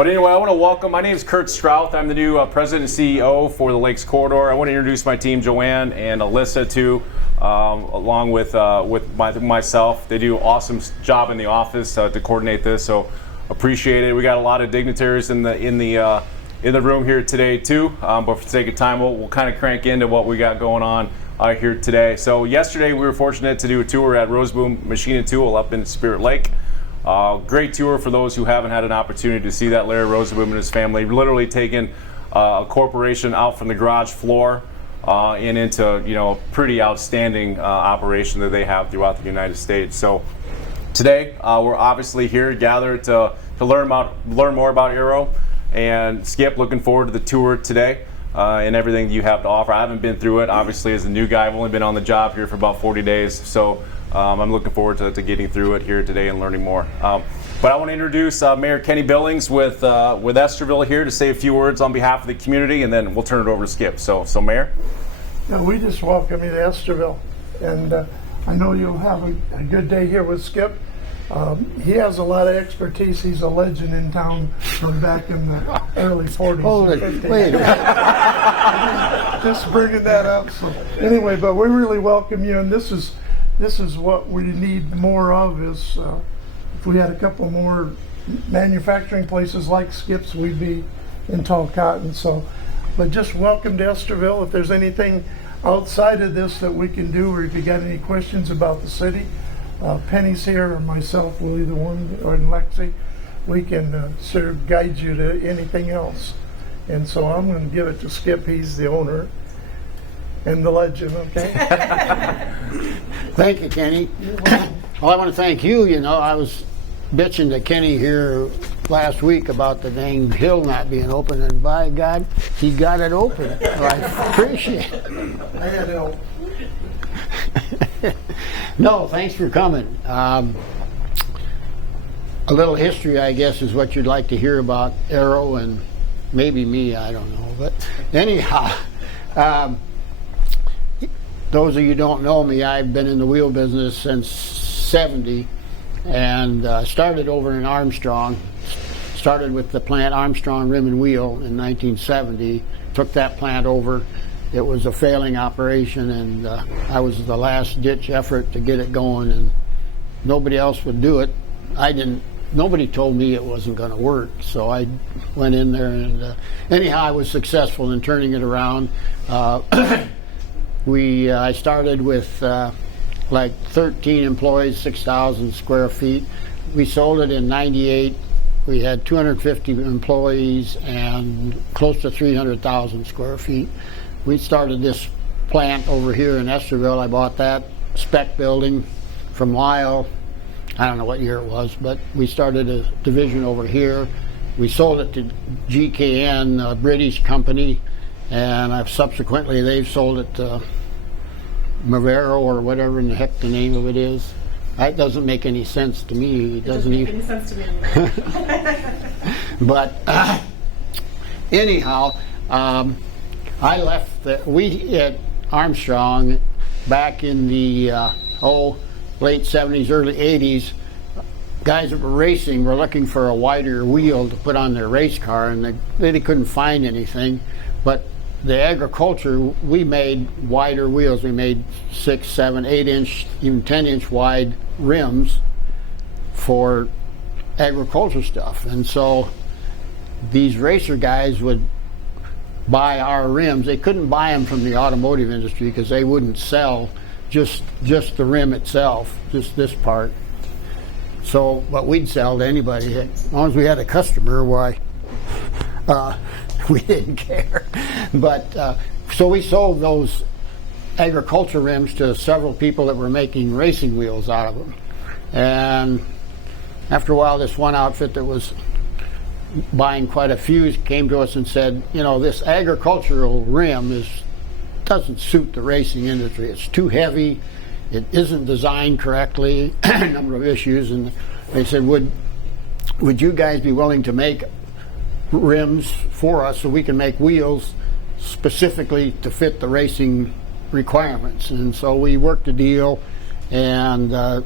But anyway, I want to welcome, my name is Kurt Strouth. I'm the new president and CEO for the Lakes Corridor. I want to introduce my team, Joanne and Alyssa, too, along with myself. They do an awesome job in the office to coordinate this, so appreciate it. We got a lot of dignitaries in the room here today, too. But for the sake of time, we'll kind of crank into what we got going on here today. So yesterday, we were fortunate to do a tour at Roseboom Machine and Tool up in Spirit Lake. Great tour for those who haven't had an opportunity to see that. Larry Roseboom and his family literally taken a corporation out from the garage floor and into a pretty outstanding operation that they have throughout the United States. So today we're obviously here gathered to learn more about Aero. And Skip, looking forward to the tour today and everything you have to offer. I haven't been through it, obviously, as a new guy. I've only been on the job here for about 40 days. So I'm looking forward to getting through it here today and learning more. But I want to introduce Mayor Kenny Billings with Estherville here to say a few words on behalf of the community, and then we'll turn it over to Skip. So Mayor? Yeah, we just welcome you to Estherville. And I know you'll have a good day here with Skip. He has a lot of expertise. He's a legend in town from back in the early 40s and 50s. Wait. Just bringing that up. So anyway, but we really welcome you, and this is what we need more of. Is if we had a couple more manufacturing places like Skip's, we'd be in tall cotton. So, but just welcome to Estherville. If there's anything outside of this that we can do, or if you got any questions about the city, Penny's here, or myself, will either one, or Lexi, we can sort of guide you to anything else. And so I'm going to give it to Skip. He's the owner and the legend, okay? Thank you, Kenny. Well, I want to thank you. I was bitching to Kenny here last week about the dang hill not being open, and by God, he got it open. So I appreciate it. I had help. No, thanks for coming. A little history, I guess, is what you'd like to hear about Aero and maybe me, I don't know. But anyhow, those of you who don't know me, I've been in the wheel business since 70 and started over in Armstrong. Started with the plant Armstrong Rim and Wheel in 1970, took that plant over. It was a failing operation, and I was the last ditch effort to get it going, and nobody else would do it. Nobody told me it wasn't going to work, so I went in there, and anyhow, I was successful in turning it around. I started with like 13 employees, 6,000 square feet. We sold it in 98. We had 250 employees and close to 300,000 square feet. We started this plant over here in Estherville. I bought that spec building from Lyle. I don't know what year it was, but we started a division over here. We sold it to GKN, a British company, and subsequently they've sold it to Aero or whatever in the heck the name of it is. That doesn't make any sense to me. It doesn't make any sense to me. But anyhow, I left we at Armstrong back in the late 70s, early 80s. Guys that were racing were looking for a wider wheel to put on their race car, and they couldn't find anything. But the agriculture, we made wider wheels. We made 6, 7, 8 inch, even 10 inch wide rims for agriculture stuff. And so these racer guys would buy our rims. They couldn't buy them from the automotive industry because they wouldn't sell just the rim itself, just this part. So, but we'd sell to anybody. As long as we had a customer, why, we didn't care. But, so we sold those agriculture rims to several people that were making racing wheels out of them. And after a while, this one outfit that was buying quite a few came to us and said, this agricultural rim doesn't suit the racing industry. It's too heavy. It isn't designed correctly. A number of issues, and they said, would you guys be willing to make rims for us so we can make wheels specifically to fit the racing requirements? And so we worked a deal, and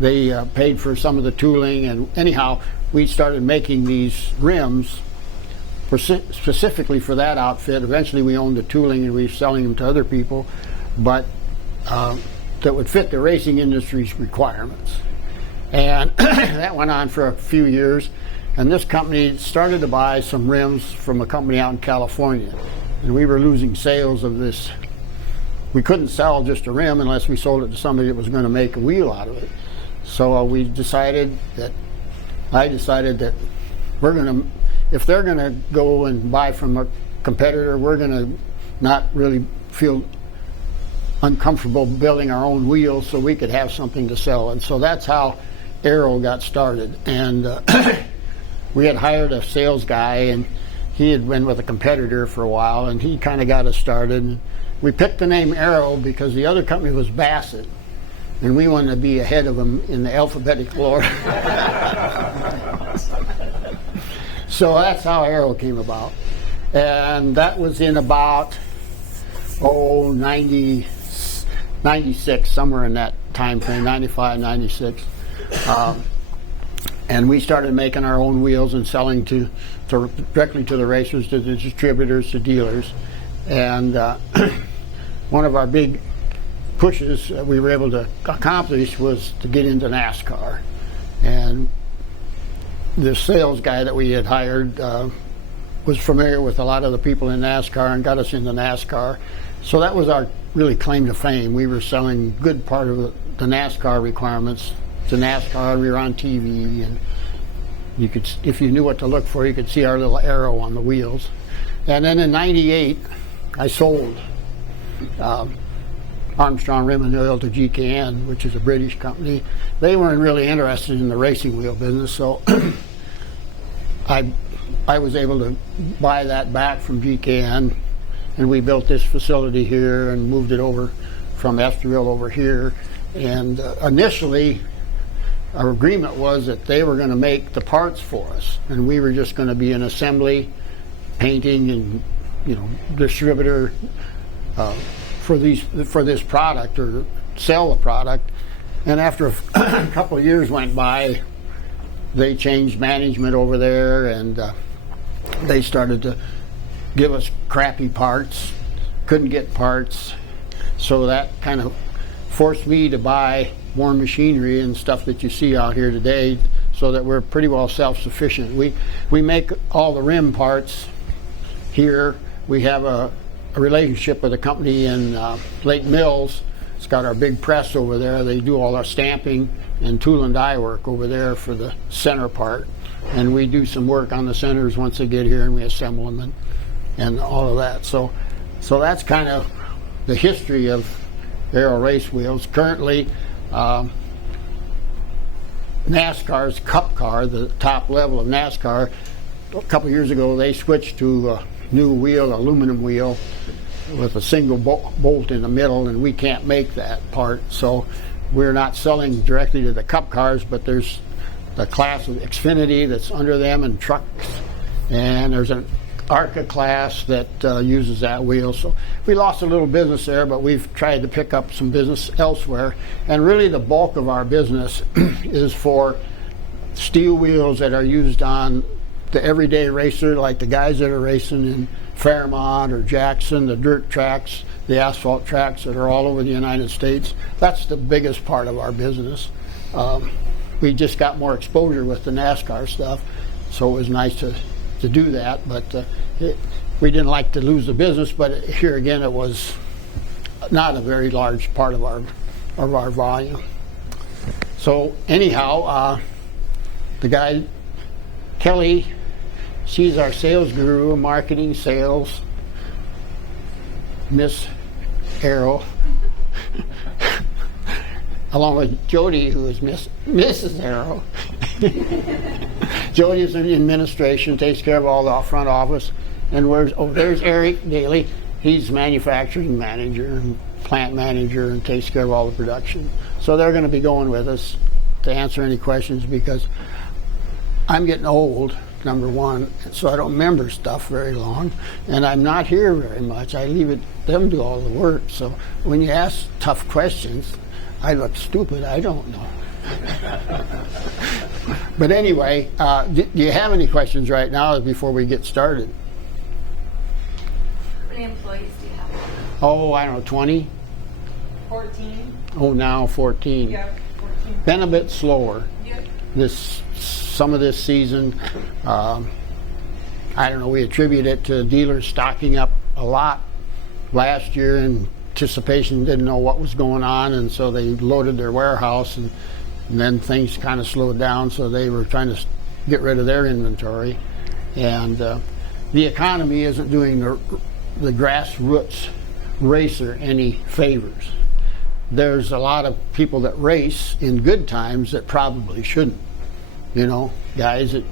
they paid for some of the tooling. And anyhow, we started making these rims specifically for that outfit. Eventually we owned the tooling and we were selling them to other people, but that would fit the racing industry's requirements. And that went on for a few years, and this company started to buy some rims from a company out in California, and we were losing sales of this. We couldn't sell just a rim unless we sold it to somebody that was going to make a wheel out of it. So I decided that we're going to, if they're going to go and buy from a competitor, we're going to not really feel uncomfortable building our own wheels, so we could have something to sell. And so that's how Aero got started. And we had hired a sales guy, and he had been with a competitor for a while, and he kind of got us started. We picked the name Aero because the other company was Bassett, and we wanted to be ahead of them in the alphabetical order. So that's how Aero came about. And that was in about 96, somewhere in that time frame, 95, 96. And we started making our own wheels and selling directly to the racers, to the distributors, to dealers. And one of our big pushes that we were able to accomplish was to get into NASCAR. And the sales guy that we had hired was familiar with a lot of the people in NASCAR and got us into NASCAR. So that was our really claim to fame. We were selling good part of the NASCAR requirements to NASCAR. We were on TV, and you could, if you knew what to look for, you could see our little arrow on the wheels. And then in '98, I sold Armstrong Rim and Oil to GKN, which is a British company. They weren't really interested in the racing wheel business, so I was able to buy that back from GKN, and we built this facility here and moved it over from Estoril over here. And initially, our agreement was that they were going to make the parts for us, and we were just going to be an assembly, painting, and distributor for this product, or sell the product. And after a couple of years went by, they changed management over there, and they started to give us crappy parts, couldn't get parts, so that kind of forced me to buy more machinery and stuff that you see out here today, so that we're pretty well self-sufficient. We make all the rim parts here. We have a relationship with a company in Lake Mills. It's got our big press over there. They do all our stamping and tool and die work over there for the center part, and we do some work on the centers once they get here, and we assemble them and all of that. So that's kind of the history of Aero race wheels. Currently, NASCAR's Cup car, the top level of NASCAR, a couple years ago they switched to a new wheel, aluminum wheel, with a single bolt in the middle, and we can't make that part. So we're not selling directly to the Cup cars, but there's the class of Xfinity that's under them, and trucks, and there's an ARCA class that uses that wheel. So we lost a little business there, but we've tried to pick up some business elsewhere. And really the bulk of our business is for steel wheels that are used on the everyday racer, like the guys that are racing in Fairmont or Jackson, the dirt tracks, the asphalt tracks that are all over the United States. That's the biggest part of our business. We just got more exposure with the NASCAR stuff, so it was nice to do that, but we didn't like to lose the business. But here again, it was not a very large part of our volume. So anyhow, the guy Kelly, she's our sales guru, marketing, sales, Miss Aero, along with Jody, who is Mrs. Aero. Jody is in administration, takes care of all the front office. And there's Eric Daly. He's manufacturing manager and plant manager and takes care of all the production. So they're going to be going with us to answer any questions, because I'm getting old, number one, so I don't remember stuff very long, and I'm not here very much. I leave it them do all the work. So when you ask tough questions, I look stupid. I don't know. But anyway, do you have any questions right now before we get started? How many employees do you have? Oh, I don't know, 20? 14? Oh, now 14. Yeah, 14. Been a bit slower Yep. some of this season. I don't know, we attribute it to dealers stocking up a lot last year in anticipation, didn't know what was going on, and so they loaded their warehouse, and then things kind of slowed down, so they were trying to get rid of their inventory. And the economy isn't doing the grassroots racer any favors. There's a lot of people that race in good times that probably shouldn't. You know, guys that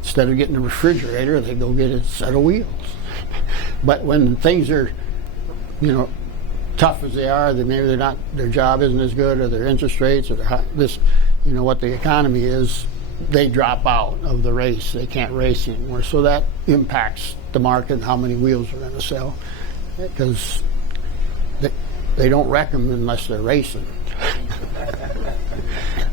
instead of getting a refrigerator, they go get a set of wheels. But when things are, you know, tough as they are, that maybe they're not, their job isn't as good, or their interest rates, or this, you know, what the economy is, they drop out of the race. They can't race anymore. So that impacts the market and how many wheels are going to sell, because they don't wreck them unless they're racing.